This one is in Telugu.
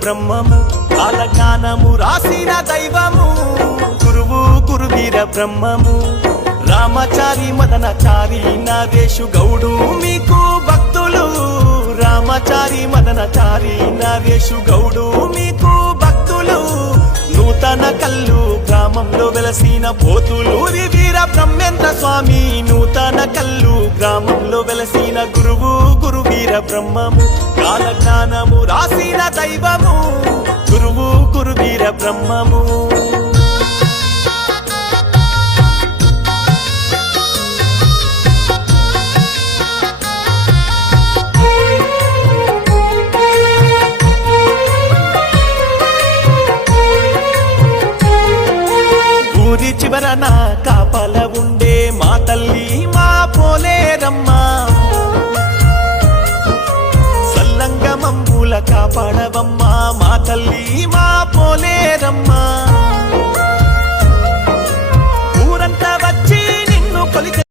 బ్రహ్మము కాలజ్ఞానము రాసిన దైవము గురువు గురువీర బ్రహ్మము రామచారి మదనచారి నరేషు గౌడు మీకు భక్తులు రామచారి మదనచారి నరేషు గౌడు మీకు భక్తులు నూతన కల్లు గ్రామంలో వెలసిన పోతులూరి వీర బ్రహ్మేంద్ర స్వామి నూతన కల్లు గ్రామంలో వెలసిన గురువు గురువీర బ్రహ్మము కాలజ్ఞానము రాసిన దైవము గురువు గురువీర బ్రహ్మము ఊరి చివరన కాపల ఉండే మా తల్లి మా పోలేరమ్మ సల్లంగ మమ్ముల కాపాడవమ్మ మా తల్లి మా పోలేరమ్మ